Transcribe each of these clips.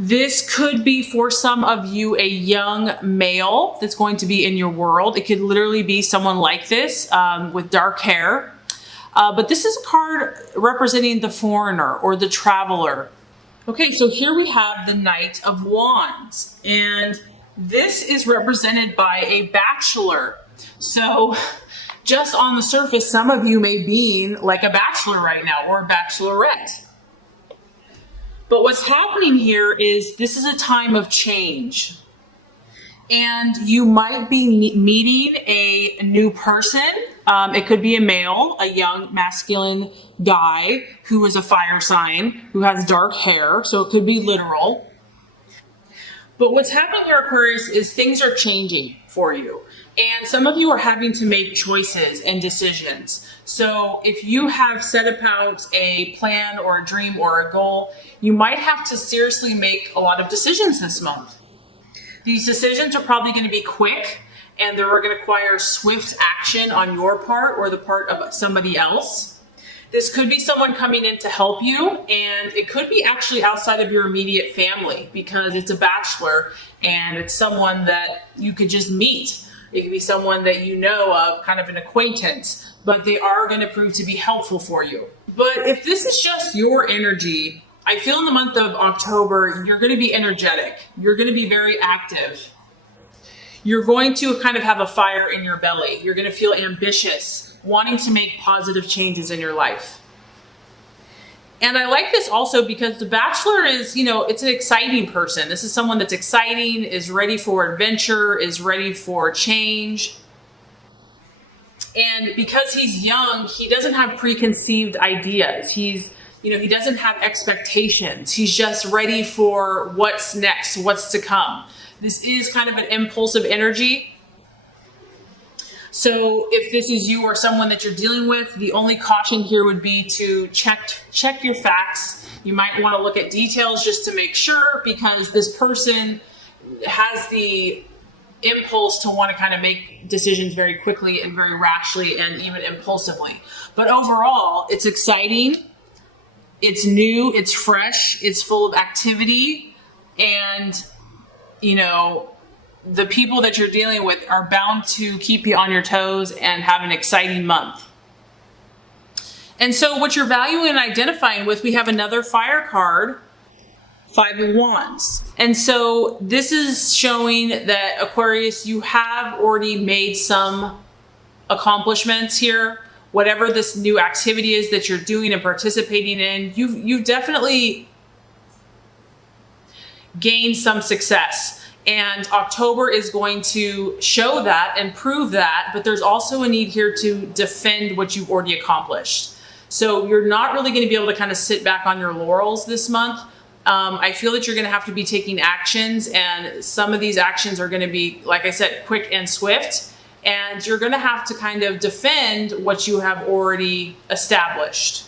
This could be for some of you a young male that's going to be in your world. It could literally be someone like this with dark hair. But this is a card representing the foreigner or the traveler. Okay, so here we have the Knight of Wands, and this is represented by a bachelor. So just on the surface, some of you may be like a bachelor right now or a bachelorette. But what's happening here is this is a time of change. And you might be meeting a new person. It could be a male, a young masculine guy who is a fire sign, who has dark hair. So it could be literal. But what's happening here, Aquarius, is things are changing for you. And some of you are having to make choices and decisions. So if you have set about a plan or a dream or a goal, you might have to seriously make a lot of decisions this month. These decisions are probably going to be quick, and they're going to require swift action on your part or the part of somebody else. This could be someone coming in to help you, and it could be actually outside of your immediate family because it's a bachelor and it's someone that you could just meet. It could be someone that you know of, kind of an acquaintance, but they are going to prove to be helpful for you. But if this is just your energy, I feel in the month of October, you're going to be energetic. You're going to be very active. You're going to kind of have a fire in your belly. You're going to feel ambitious, wanting to make positive changes in your life. And I like this also because the bachelor is, it's an exciting person. This is someone that's exciting, is ready for adventure, is ready for change. And because he's young, he doesn't have preconceived ideas. He doesn't have expectations. He's just ready for what's next, what's to come. This is kind of an impulsive energy. So if this is you or someone that you're dealing with, the only caution here would be to check your facts. You might want to look at details just to make sure, because this person has the impulse to want to kind of make decisions very quickly and very rashly and even impulsively. But overall, it's exciting. It's new, it's fresh, it's full of activity, and, the people that you're dealing with are bound to keep you on your toes and have an exciting month. And so what you're valuing and identifying with, we have another fire card, Five of Wands. And so this is showing that, Aquarius, you have already made some accomplishments here. Whatever this new activity is that you're doing and participating in, you've definitely gained some success. And October is going to show that and prove that, but there's also a need here to defend what you've already accomplished. So you're not really going to be able to kind of sit back on your laurels this month. I feel that you're going to have to be taking actions, and some of these actions are going to be, like I said, quick and swift. And you're going to have to kind of defend what you have already established.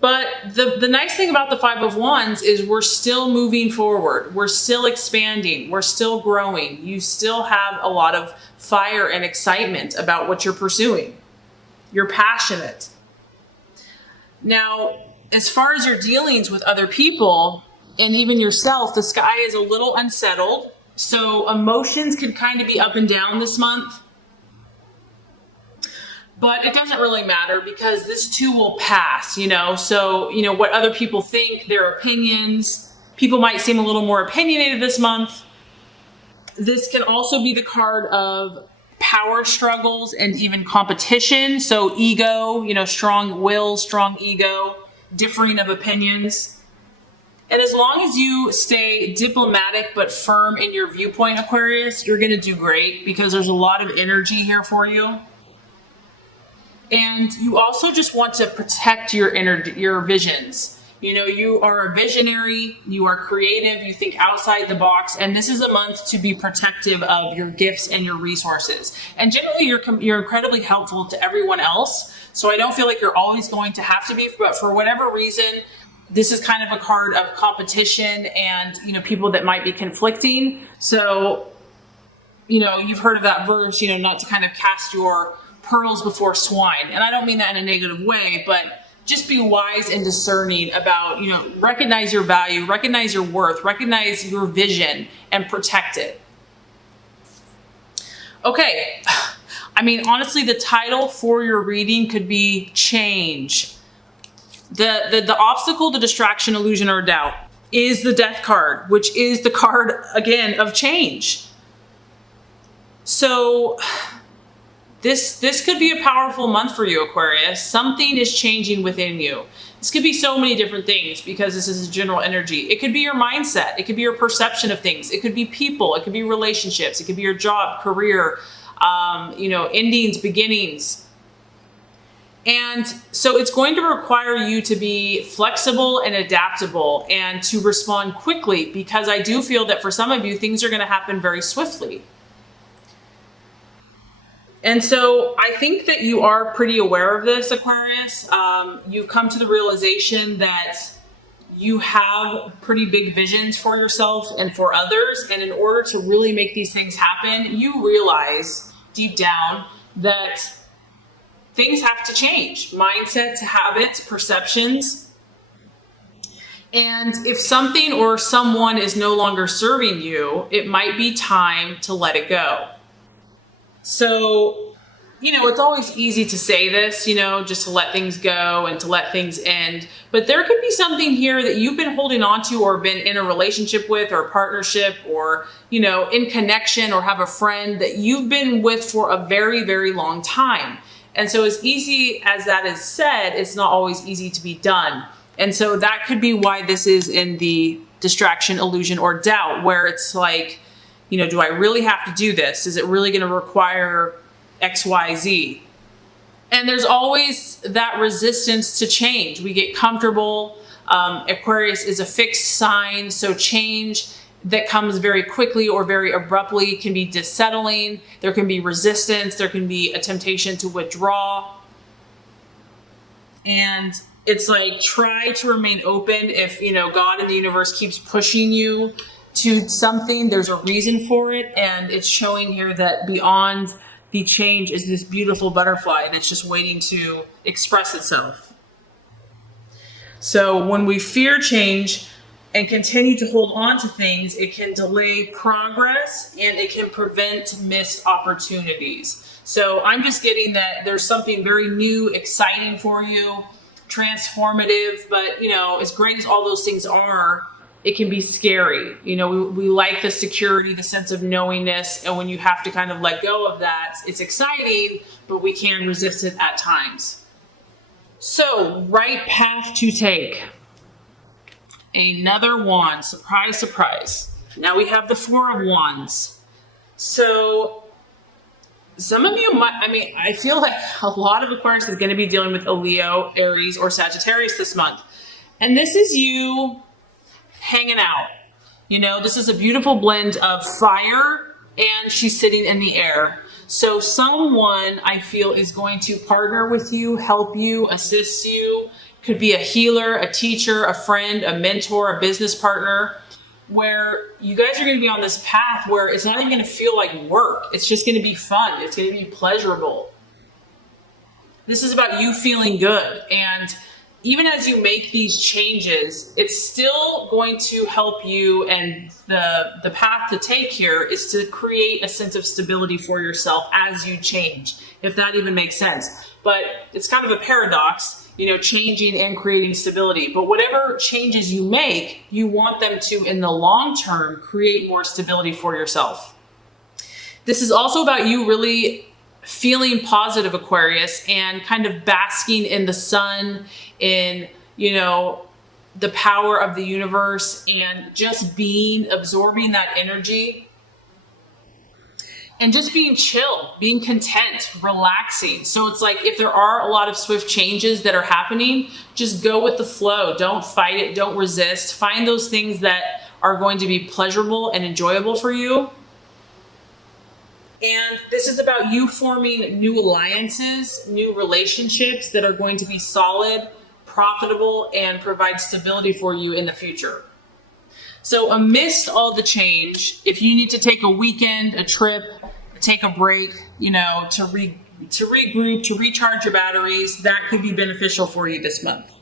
But the nice thing about the Five of Wands is we're still moving forward. We're still expanding. We're still growing. You still have a lot of fire and excitement about what you're pursuing. You're passionate. Now, as far as your dealings with other people and even yourself, the sky is a little unsettled. So emotions can kind of be up and down this month. But it doesn't really matter because this too will pass, So, what other people think, their opinions. People might seem a little more opinionated this month. This can also be the card of power struggles and even competition. So ego, strong will, strong ego, differing of opinions. And as long as you stay diplomatic but firm in your viewpoint, Aquarius, you're going to do great because there's a lot of energy here for you. And you also just want to protect your visions. You are a visionary, you are creative, you think outside the box, and this is a month to be protective of your gifts and your resources. And generally, you're incredibly helpful to everyone else, so I don't feel like you're always going to have to be, but for whatever reason, this is kind of a card of competition and, people that might be conflicting. So, you've heard of that verse, not to kind of cast your pearls before swine. And I don't mean that in a negative way, but just be wise and discerning about, recognize your value, recognize your worth, recognize your vision, and protect it. Okay. I mean, honestly, the title for your reading could be change. The obstacle, the distraction, illusion, or doubt is the Death card, which is the card, again, of change. So this could be a powerful month for you, Aquarius. Something is changing within you. This could be so many different things because this is a general energy. It could be your mindset. It could be your perception of things. It could be people. It could be relationships. It could be your job, career, endings, beginnings. And so it's going to require you to be flexible and adaptable and to respond quickly, because I do feel that for some of you, things are going to happen very swiftly. And so I think that you are pretty aware of this, Aquarius. You've come to the realization that you have pretty big visions for yourself and for others. And in order to really make these things happen, you realize deep down that things have to change. Mindsets, habits, perceptions. And if something or someone is no longer serving you, it might be time to let it go. So, it's always easy to say this, just to let things go and to let things end. But there could be something here that you've been holding on to or been in a relationship with or partnership or, in connection or have a friend that you've been with for a very, very long time. And so as easy as that is said, it's not always easy to be done. And so that could be why this is in the distraction, illusion, or doubt, where it's like, do I really have to do this? Is it really going to require X, Y, Z? And there's always that resistance to change. We get comfortable. Aquarius is a fixed sign, so change that comes very quickly or very abruptly can be dissettling. There can be resistance. There can be a temptation to withdraw. And it's like, try to remain open. If, God and the universe keeps pushing you to something, there's a reason for it. And it's showing here that beyond the change is this beautiful butterfly that's just waiting to express itself. So when we fear change and continue to hold on to things, it can delay progress and it can prevent missed opportunities. So I'm just getting that there's something very new, exciting for you, transformative, but as great as all those things are, it can be scary. We like the security, the sense of knowingness. And when you have to kind of let go of that, it's exciting, but we can resist it at times. So, right path to take. Another wand. Surprise, surprise. Now we have the Four of Wands. So, some of you might, I feel like a lot of Aquarius is going to be dealing with a Leo, Aries, or Sagittarius this month. And this is you hanging out. This is a beautiful blend of fire and she's sitting in the air. So someone I feel is going to partner with you, help you, assist you. Could be a healer, a teacher, a friend, a mentor, a business partner, where you guys are going to be on this path where it's not even going to feel like work. It's just going to be fun. It's going to be pleasurable. This is about you feeling good. And even as you make these changes, it's still going to help you. And the path to take here is to create a sense of stability for yourself as you change, if that even makes sense. But it's kind of a paradox, changing and creating stability. But whatever changes you make, you want them to, in the long term, create more stability for yourself. This is also about you really feeling positive, Aquarius, and kind of basking in the sun, in, the power of the universe, and just absorbing that energy, and just being chill, being content, relaxing. So it's like, if there are a lot of swift changes that are happening, just go with the flow. Don't fight it. Don't resist. Find those things that are going to be pleasurable and enjoyable for you. And this is about you forming new alliances, new relationships that are going to be solid, profitable, and provide stability for you in the future. So amidst all the change, if you need to take a weekend, a trip, take a break, to to regroup, to recharge your batteries. That could be beneficial for you this month.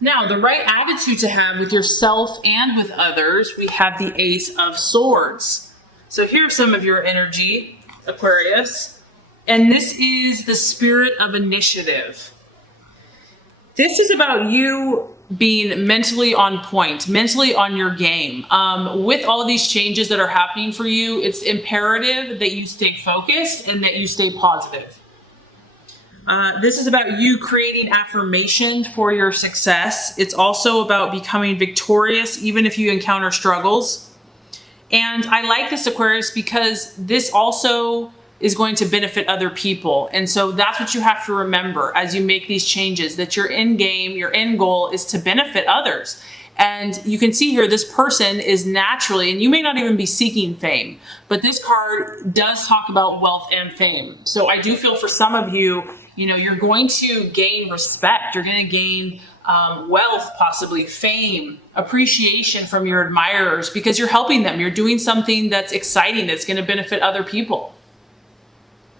Now, the right attitude to have with yourself and with others, we have the Ace of Swords. So here's some of your energy, Aquarius. And this is the spirit of initiative. This is about you being mentally on point, mentally on your game. With all of these changes that are happening for you, it's imperative that you stay focused and that you stay positive. This is about you creating affirmation for your success. It's also about becoming victorious, even if you encounter struggles. And I like this, Aquarius, because this also is going to benefit other people. And so that's what you have to remember as you make these changes, that your end game, your end goal is to benefit others. And you can see here, this person is naturally, and you may not even be seeking fame, but this card does talk about wealth and fame. So I do feel for some of you, you're going to gain respect. You're going to gain wealth, possibly fame, appreciation from your admirers because you're helping them. You're doing something that's exciting, that's going to benefit other people.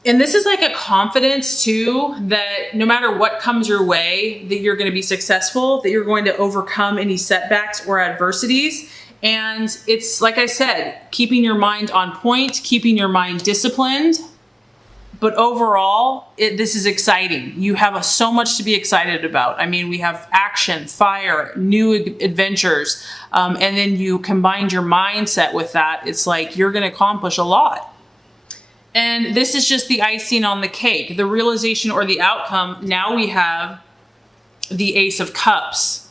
And this is like a confidence too, that no matter what comes your way, that you're going to be successful, that you're going to overcome any setbacks or adversities. And it's, like I said, keeping your mind on point, keeping your mind disciplined. But overall, this is exciting. You have so much to be excited about. I mean, we have action, fire, new adventures. And then you combine your mindset with that. It's like you're going to accomplish a lot. And this is just the icing on the cake, the realization or the outcome. Now we have the Ace of Cups.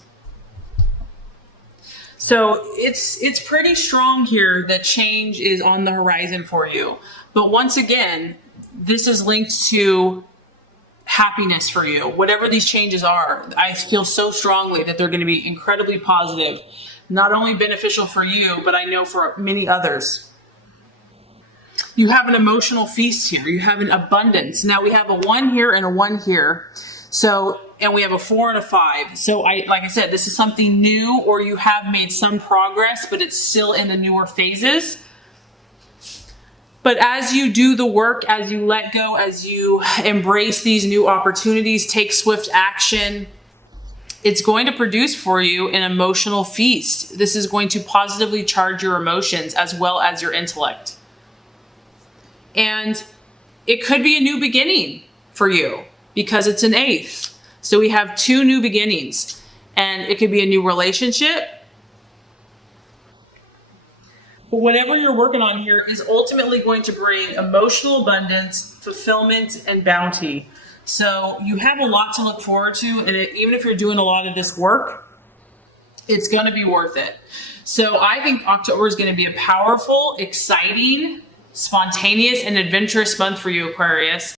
So it's pretty strong here that change is on the horizon for you. But once again, this is linked to happiness for you. Whatever these changes are, I feel so strongly that they're going to be incredibly positive, not only beneficial for you, but I know for many others. You have an emotional feast here. You have an abundance. Now we have a 1 here and a 1 here. So, and we have a 4 and a 5. So like I said, this is something new, or you have made some progress, but it's still in the newer phases. But as you do the work, as you let go, as you embrace these new opportunities, take swift action, it's going to produce for you an emotional feast. This is going to positively charge your emotions as well as your intellect. And it could be a new beginning for you because it's an ace. So we have 2 new beginnings, and it could be a new relationship. But whatever you're working on here is ultimately going to bring emotional abundance, fulfillment, and bounty. So you have a lot to look forward to. And even if you're doing a lot of this work, it's going to be worth it. So I think October is going to be a powerful, exciting, spontaneous, and adventurous month for you, Aquarius.